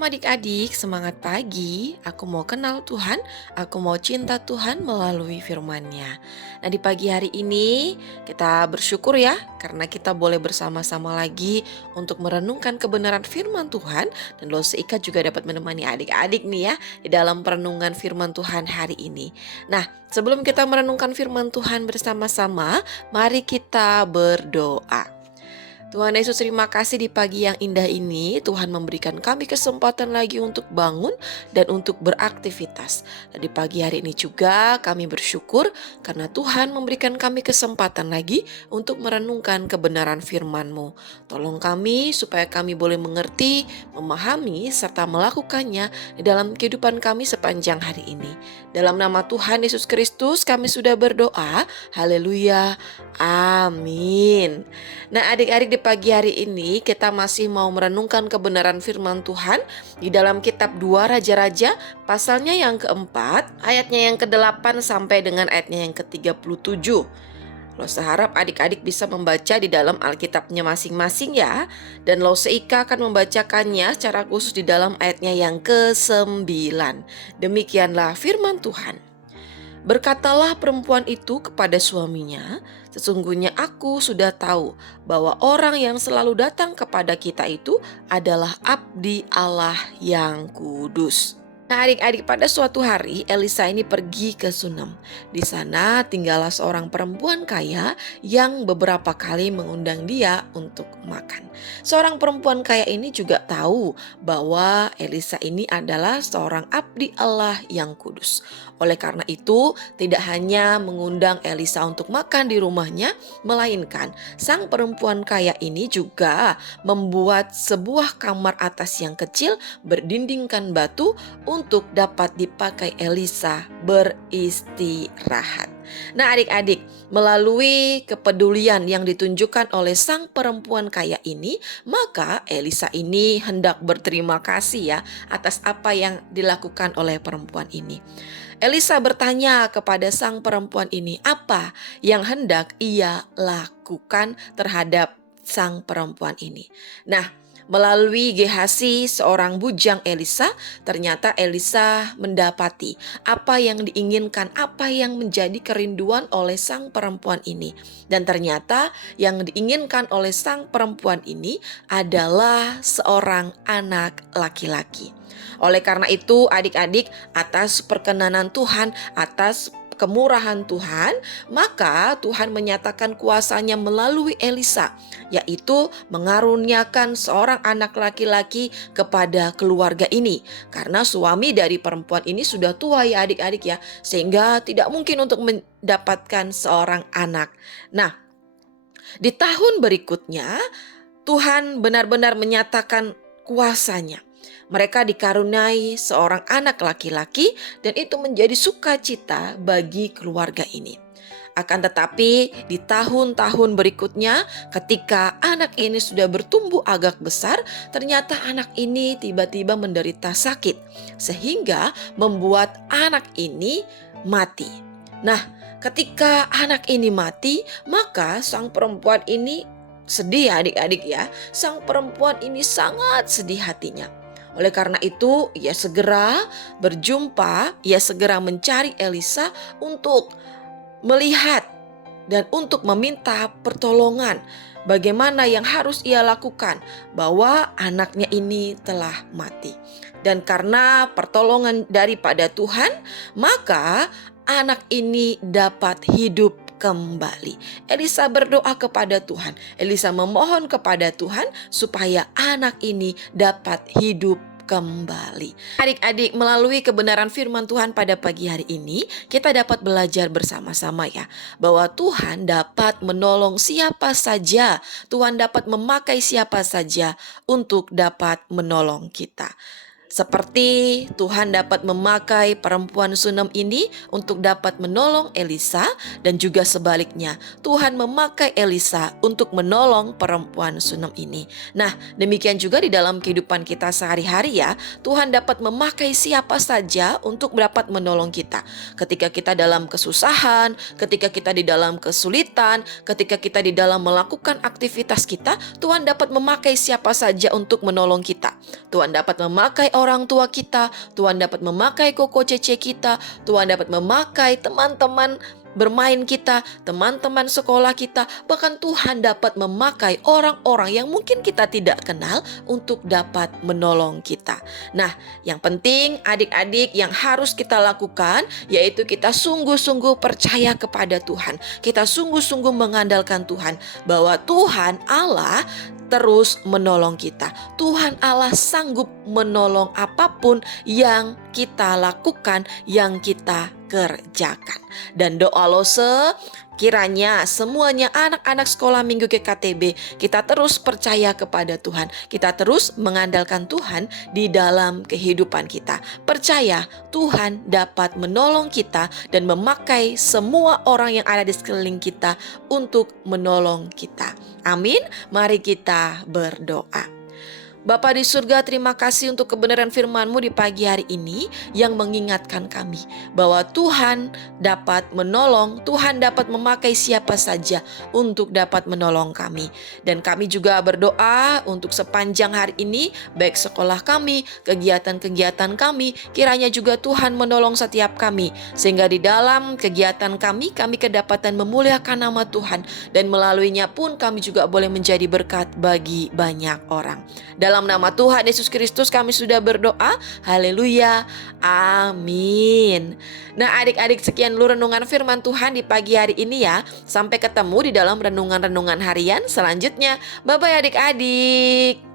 Shalom adik-adik, semangat pagi. Aku mau kenal Tuhan, aku mau cinta Tuhan melalui firman-Nya. Nah, di pagi hari ini kita bersyukur ya karena kita boleh bersama-sama lagi untuk merenungkan kebenaran firman Tuhan, dan Lose Ika juga dapat menemani adik-adik nih ya di dalam perenungan firman Tuhan hari ini. Nah, sebelum kita merenungkan firman Tuhan bersama-sama, mari kita berdoa. Tuhan Yesus, terima kasih di pagi yang indah ini Tuhan memberikan kami kesempatan lagi untuk bangun dan untuk beraktivitas. Dan di pagi hari ini juga kami bersyukur karena Tuhan memberikan kami kesempatan lagi untuk merenungkan kebenaran firman-Mu. Tolong kami supaya kami boleh mengerti, memahami, serta melakukannya di dalam kehidupan kami sepanjang hari ini. Dalam nama Tuhan Yesus Kristus kami sudah berdoa. Haleluya. Amin. Nah, adik-adik, di pagi hari ini kita masih mau merenungkan kebenaran firman Tuhan di dalam kitab 2 Raja-Raja, pasalnya yang keempat, ayatnya yang ke-8 sampai dengan ayatnya yang ke-37. Lose harap adik-adik bisa membaca di dalam Alkitabnya masing-masing ya. Dan Lose Ika akan membacakannya secara khusus di dalam ayatnya yang ke-9. Demikianlah firman Tuhan. Berkatalah perempuan itu kepada suaminya, "Sesungguhnya aku sudah tahu bahwa orang yang selalu datang kepada kita itu adalah abdi Allah yang kudus." Nah, adik-adik, pada suatu hari Elisa ini pergi ke Sunem. Di sana tinggallah seorang perempuan kaya yang beberapa kali mengundang dia untuk makan. Seorang perempuan kaya ini juga tahu bahwa Elisa ini adalah seorang abdi Allah yang kudus. Oleh karena itu, tidak hanya mengundang Elisa untuk makan di rumahnya, melainkan sang perempuan kaya ini juga membuat sebuah kamar atas yang kecil berdindingkan batu untuk dapat dipakai Elisa beristirahat. Nah, adik-adik, melalui kepedulian yang ditunjukkan oleh sang perempuan kaya ini, maka Elisa ini hendak berterima kasih ya atas apa yang dilakukan oleh perempuan ini. Elisa bertanya kepada sang perempuan ini apa yang hendak ia lakukan terhadap sang perempuan ini. Nah, melalui Gehasi, seorang bujang Elisa, ternyata Elisa mendapati apa yang diinginkan, apa yang menjadi kerinduan oleh sang perempuan ini. Dan ternyata yang diinginkan oleh sang perempuan ini adalah seorang anak laki-laki. Oleh karena itu, adik-adik, atas perkenanan Tuhan, atas kemurahan Tuhan, maka Tuhan menyatakan kuasanya melalui Elisa, yaitu mengaruniakan seorang anak laki-laki kepada keluarga ini. Karena suami dari perempuan ini sudah tua ya adik-adik ya, sehingga tidak mungkin untuk mendapatkan seorang anak. Nah, di tahun berikutnya Tuhan benar-benar menyatakan kuasanya. Mereka dikaruniai seorang anak laki-laki dan itu menjadi sukacita bagi keluarga ini. Akan tetapi di tahun-tahun berikutnya ketika anak ini sudah bertumbuh agak besar, ternyata anak ini tiba-tiba menderita sakit sehingga membuat anak ini mati. Nah, ketika anak ini mati, maka sang perempuan ini sedih adik-adik ya. Sang perempuan ini sangat sedih hatinya. Oleh karena itu, ia segera berjumpa, ia segera mencari Elisa untuk melihat dan untuk meminta pertolongan. Bagaimana yang harus ia lakukan bahwa anaknya ini telah mati. Dan karena pertolongan daripada Tuhan, maka anak ini dapat hidup kembali. Elisa berdoa kepada Tuhan. Elisa memohon kepada Tuhan supaya anak ini dapat hidup kembali. Adik-adik, melalui kebenaran firman Tuhan pada pagi hari ini, kita dapat belajar bersama-sama ya, bahwa Tuhan dapat menolong siapa saja, Tuhan dapat memakai siapa saja untuk dapat menolong kita. Seperti Tuhan dapat memakai perempuan Sunem ini untuk dapat menolong Elisa, dan juga sebaliknya, Tuhan memakai Elisa untuk menolong perempuan Sunem ini. Nah, demikian juga di dalam kehidupan kita sehari-hari ya, Tuhan dapat memakai siapa saja untuk dapat menolong kita. Ketika kita dalam kesusahan, ketika kita di dalam kesulitan, ketika kita di dalam melakukan aktivitas kita, Tuhan dapat memakai siapa saja untuk menolong kita. Tuhan dapat memakai orang tua kita, Tuhan dapat memakai koko cece kita, Tuhan dapat memakai teman-teman bermain kita, teman-teman sekolah kita, bahkan Tuhan dapat memakai orang-orang yang mungkin kita tidak kenal untuk dapat menolong kita. Nah, yang penting adik-adik yang harus kita lakukan yaitu kita sungguh-sungguh percaya kepada Tuhan. Kita sungguh-sungguh mengandalkan Tuhan bahwa Tuhan Allah terus menolong kita. Tuhan Allah sanggup menolong apapun yang kita lakukan, yang kita kerjakan. Dan doa Lose, kiranya semuanya anak-anak sekolah minggu GKTB, kita terus percaya kepada Tuhan. Kita terus mengandalkan Tuhan di dalam kehidupan kita. Percaya Tuhan dapat menolong kita dan memakai semua orang yang ada di sekeliling kita untuk menolong kita. Amin. Mari kita berdoa. Bapa di surga, terima kasih untuk kebenaran firman-Mu di pagi hari ini yang mengingatkan kami bahwa Tuhan dapat menolong, Tuhan dapat memakai siapa saja untuk dapat menolong kami. Dan kami juga berdoa untuk sepanjang hari ini, baik sekolah kami, kegiatan-kegiatan kami, kiranya juga Tuhan menolong setiap kami, sehingga di dalam kegiatan kami kedapatan memuliakan nama Tuhan, dan melaluinya pun kami juga boleh menjadi berkat bagi banyak orang. Dalam nama Tuhan Yesus Kristus kami sudah berdoa. Haleluya. Amin. Nah, adik-adik, sekian dulu renungan firman Tuhan di pagi hari ini ya. Sampai ketemu di dalam renungan-renungan harian selanjutnya. Bye-bye adik-adik.